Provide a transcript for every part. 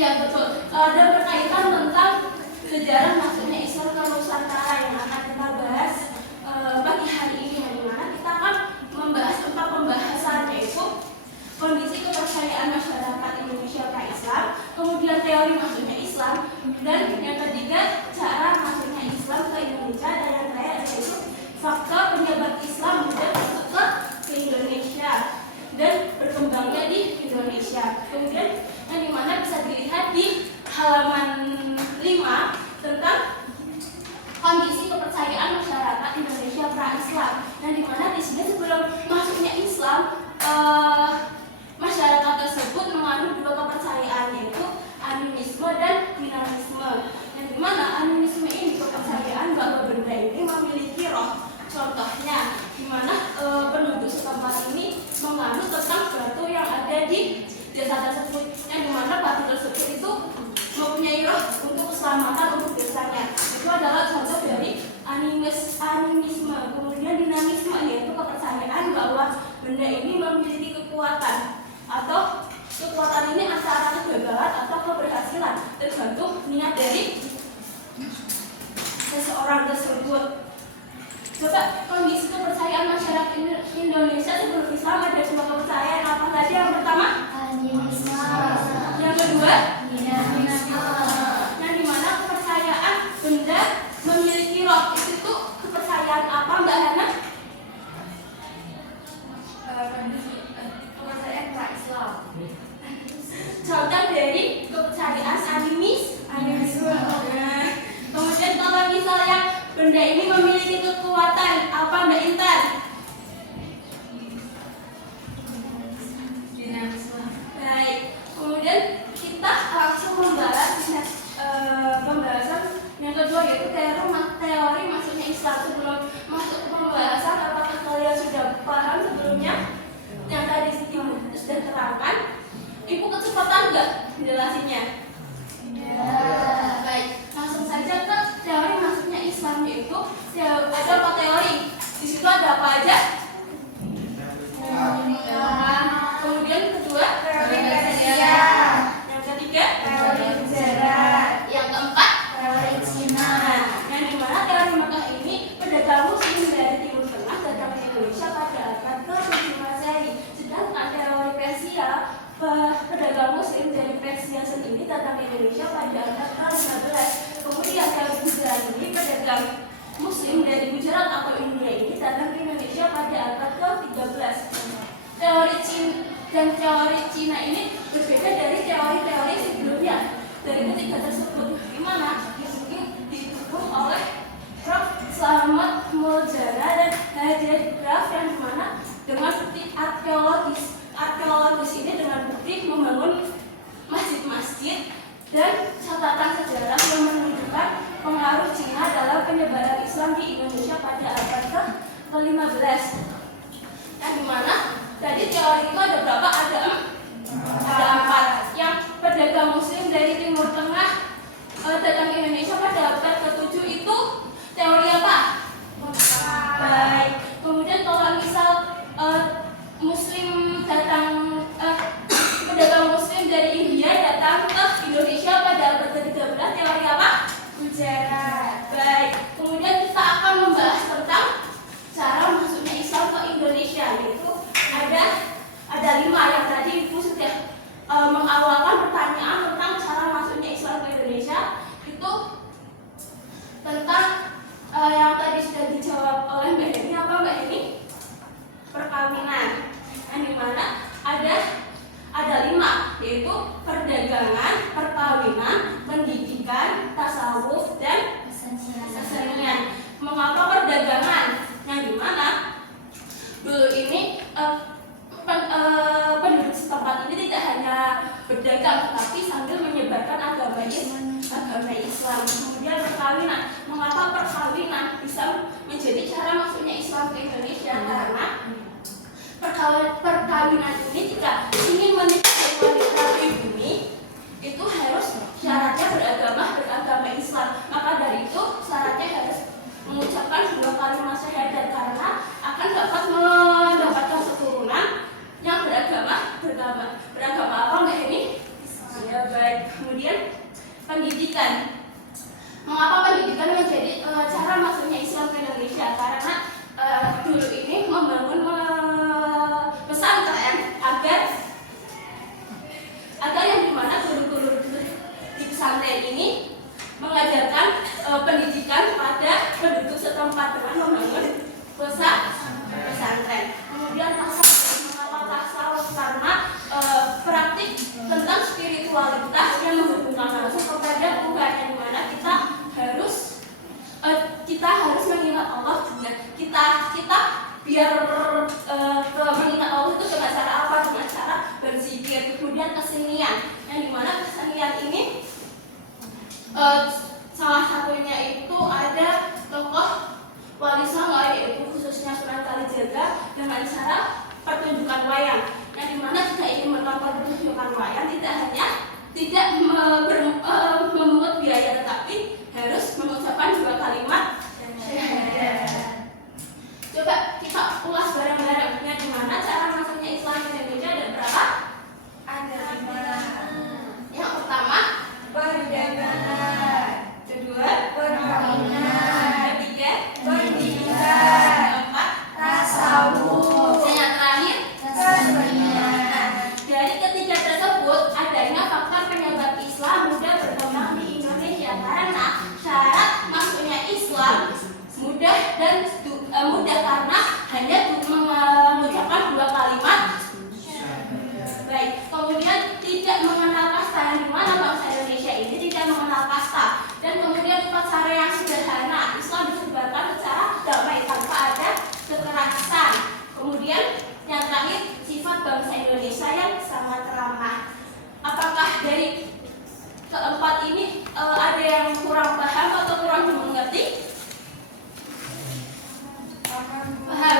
Iya betul. Dan berkaitan tentang sejarah masuknya Islam ke Nusantara yang akan kita bahas pagi hari ini, di mana kita akan membahas tentang pembahasan yaitu kondisi kepercayaan masyarakat Indonesia pra-Islam, kemudian teori masuknya Islam, dan yang ketiga cara masuknya Islam ke Indonesia, dan yang terakhir yaitu faktor penyebab Islam mudah masuk ke Indonesia dan berkembangnya di Indonesia. Kemudian yang dimana bisa dilihat di halaman 5 tentang kondisi kepercayaan masyarakat Indonesia pra-Islam, yang dimana di sini sebelum masuknya Islam masyarakat tersebut menganut dua kepercayaan, yaitu animisme dan dinamisme. Yang dimana animisme ini kepercayaan bahwa benda ini memiliki roh. Contohnya, dimana penduduk setempat ini menganut tentang batu yang ada di desa tersebut, yang dimana batu tersebut itu mempunyai roh untuk keselamatan untuk desanya. Itu adalah contoh dari animisme. Kemudian dinamisme yaitu kepercayaan bahwa benda ini memiliki kekuatan, atau kekuatan ini antara kegagalan atau keberhasilan, tergantung niat dari seseorang tersebut. Coba kondisi kepercayaan masyarakat Indonesia sebelum Islam ada dua kepercayaan apa saja? Yang pertama animisme, yang kedua dinamisme. Yang dimana kepercayaan benda memiliki roh itu kepercayaan apa, Mbak Hana? Kepercayaan pra-Islam. Contoh dari kepercayaan animisme. Kemudian kalau misalnya benda ini memiliki kekuatan apa, Mbak Intan? Dinamisme. Baik. Kemudian kita langsung membahas pembahasan yang kedua, yaitu teori masuknya Islam. Sebelum masuk ke pembahasan, apakah kalian sudah paham sebelumnya yang tadi Ibu sudah terangkan? Ibu kecepatan nggak menjelasinya? Ya. Baik, langsung saja ke teori masuknya Islam, yaitu ada apa teori? Di situ ada apa aja? Kemudian kedua teori Persia, yang ketiga teori sejarah, yang keempat teori Cina. Yang dimana teori Mekah ini pedagang muslim dari Timur Tengah datang ke Indonesia pada abad ke-7 Masehi. Sedangkan teori Persia, pedagang muslim dari Persia sendiri datang ke Indonesia pada abad ke-15. Kemudian teori Gujarat ini pedagang muslim dari Gujarat atau India ini datang ke Indonesia pada abad ke-13. Teori Cina ini berbeda dari teori-teori sebelumnya. Dari ketiga tersebut, di mana didukung oleh Prof. Slamet Muljana dan Hajegraf, yang dimana dengan bukti arkeologis ini dengan bukti membangun masjid-masjid dan catatan sejarah yang menunjukkan pengaruh Cina dalam penyebaran Islam di Indonesia pada abad ke-15. Yang dimana tadi teori itu ada berapa? Ada 4. Yang pedagang muslim dari Timur Tengah datang ke Indonesia pada abad ke-7 itu teori apa? Baik. Kemudian kalau misal pedagang muslim dari India datang ke Indonesia pada abad ke-13, teori apa? Gujarat. Baik. Kemudian kita akan membahas tentang cara masuknya Islam ke Indonesia, yaitu ada 5 yang tadi Ibu sudah mengawalkan pertanyaan tentang cara masuknya Islam ke Indonesia. Itu tentang yang tadi sudah dijawab oleh Mbak Heni. Apa Mbak Heni? Perkawinan. Yang dimana ada 5, yaitu perdagangan, perkawinan, pendidikan, tasawuf, dan kesenian. Mengapa perdagangan? Yang dimana dulu ini penduduk setempat ini tidak hanya berdagang, tetapi sambil menyebarkan agama Islam. Kemudian perkawinan. Mengapa perkawinan bisa menjadi cara masuknya Islam ke Indonesia? Karena perkawinan ini jika ingin menikahi wanita pribumi itu harus syaratnya beragama Islam. Maka dari itu syaratnya harus mengucapkan 2 kalimat syahadat, karena akan dapat mendapatkan keturunan yang beragama apa Mbak ini? Ya baik. Kemudian ini mengajarkan pendidikan pada penduduk setempat dengan membangun pesantren. Kemudian mengapa tasawuf karena praktik tentang spiritualitas yang menghubungkan manusia kepada Tuhan, yang dimana kita harus mengingat Allah juga. Kita biar mengingat Allah itu dengan cara apa? Dengan cara berzikir. Kemudian kesenian, yang dimana kesenian ini salah satunya itu ada tokoh Wali Songo, yaitu khususnya Sunan Kalijaga, dengan cara pertunjukan wayang, yang dimana jika ingin menonton pertunjukan wayang tidak memungut biaya, tetapi harus mengucapkan 2 kalimat syahadat. Coba kita ulas bareng-bareng, yang dimana cara masuknya Islam di Indonesia ada berapa? Ada 5. Yang pertama perdagangan, kedua perkawinan, ketiga pendidikan, keempat tasawuf, dan yang terakhir kesenian. Dari ketiga tersebut adanya faktor penyebab Islam mudah berkembang di Indonesia karena syarat masuknya Islam mudah karena hanya mengucapkan 2 kalimat. Baik, kemudian tidak mengenal kasta, yang dimana bangsa Indonesia ini tidak mengenal kasta, dan kemudian cara yang sederhana. Islam disebarkan secara damai tanpa ada kekerasan. Kemudian yang terakhir, sifat bangsa Indonesia yang sangat ramah. Apakah dari keempat ini ada yang kurang paham atau kurang dimengerti? Paham.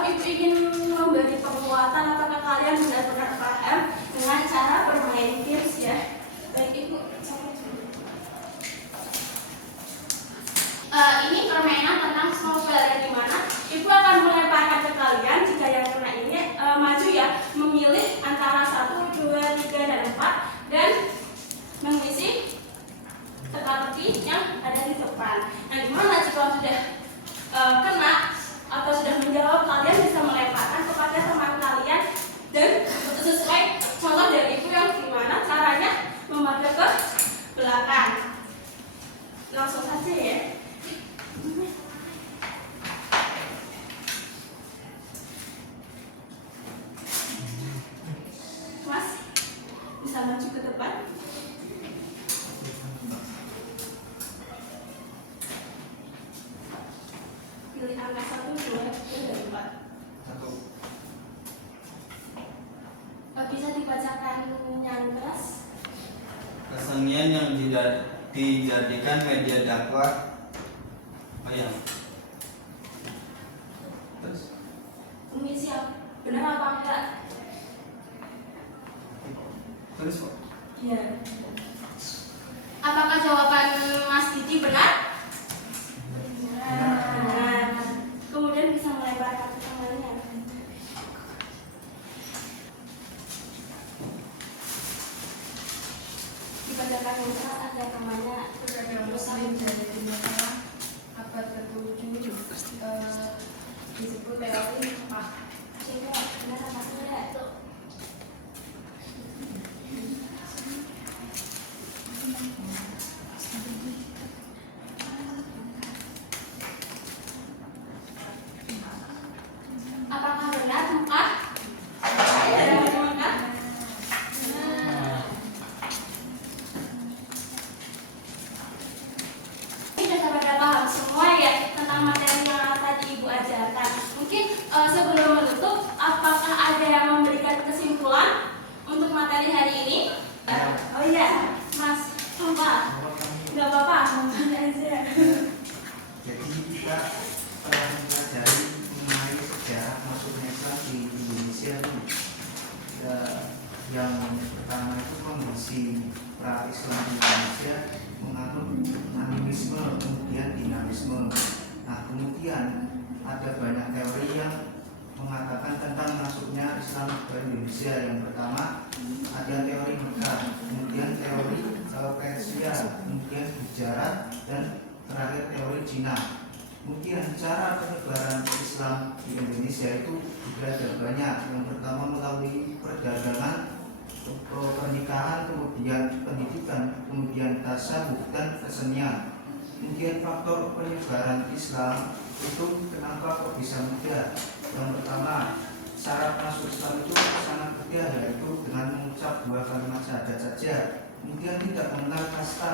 Ibu ingin memberi penguatan apakah kalian benar-benar paham dengan cara bermain games ya? Baik Ibu. Ini permainan tentang snowball, yang dimana Ibu akan melemparkan ke kalian. Jika yang kena ini maju ya, memilih antara 1, 2, 3, dan 4 dan mengisi teka-teki yang ada di depan. Yang dimana jika sudah kena atau sudah menjawab, kalian bisa melemparkan kepada teman kalian dan sesuai contoh dari Ibu yang gimana caranya memadai ke belakang. Langsung saja ya. Mas, bisa maju ke depan. Pilih angka 1, 2, 3, dan 4. 1. Bisa dibacakan yang keras. Kesenian yang dijadikan media dakwah wayang. Terus? Ini siap. Benar apa enggak? Terus kok? Iya. Apakah jawaban Mas Didi benar? Benar. Kemudian bisa melebarkan tangannya. Dibacakan yang keras agar namanya Muslim dari Timur abad ke-7 disebut teori Mekah. Benar apa enggak? Apakah benar Mekah? Mekah? Ini sudah pada paham semua ya tentang materi yang tadi Ibu ajarkan. Mungkin sebelum menutup, apakah ada yang memberikan kesimpulan untuk materi hari ini? Oh iya, Mas, apa? Nggak apa-apa, ngomong aja. Jadi kita mempelajari mengenai sejarah masuknya Islam di Indonesia itu. Yang pertama itu kondisi pra-Islam di Indonesia menganut animisme, kemudian dinamisme. Nah, kemudian ada banyak teori yang mengatakan tentang masuknya Islam ke Indonesia. Yang pertama ada teori Mekah, kemudian teori Persia, kemudian Gujarat, dan terakhir teori Cina. Kemudian cara penyebaran Islam di Indonesia itu juga ada banyak. Yang pertama melalui perdagangan, pernikahan, kemudian pendidikan, kemudian tasawuf dan kesenian. Kemudian faktor penyebaran Islam itu kenapa kok bisa mudah? Yang pertama, syarat masuk Islam itu sangat mudah, yaitu dengan mengucap 2 kalimat syahadat saja. Kemudian tidak mengenal kasta.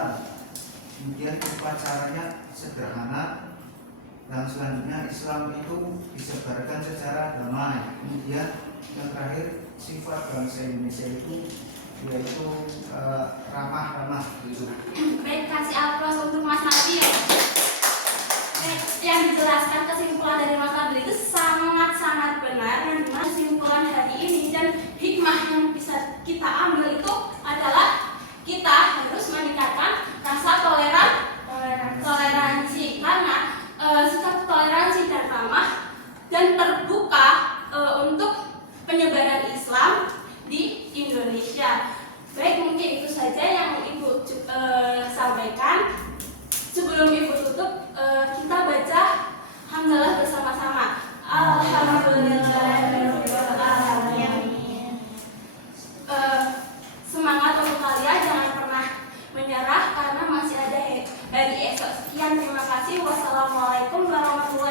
Kemudian upacaranya sederhana. Dan selanjutnya Islam itu disebarkan secara damai. Kemudian yang terakhir, sifat bangsa Indonesia itu yaitu ramah-ramah gitu. Baik, kasih aplaus untuk Mas Nabil. Baik, yang dijelaskan kesimpulan dari Mas Nabil itu sangat-sangat benar. Yang dimana kesimpulan hari ini dan hikmah yang bisa kita ambil itu adalah kita harus meningkatkan rasa toleransi karena sikap toleransi dan ramah dan terbuka untuk penyebaran Islam di Indonesia. Baik, mungkin itu saja yang Ibu sampaikan. Sebelum Ibu tutup, kita baca hamdalah bersama-sama. Alhamdulillahirobbilalamin. Semangat untuk kalian, jangan pernah menyerah karena masih ada hari esok. Sekian, terima kasih. Wassalamualaikum warahmatullahi wabarakatuh.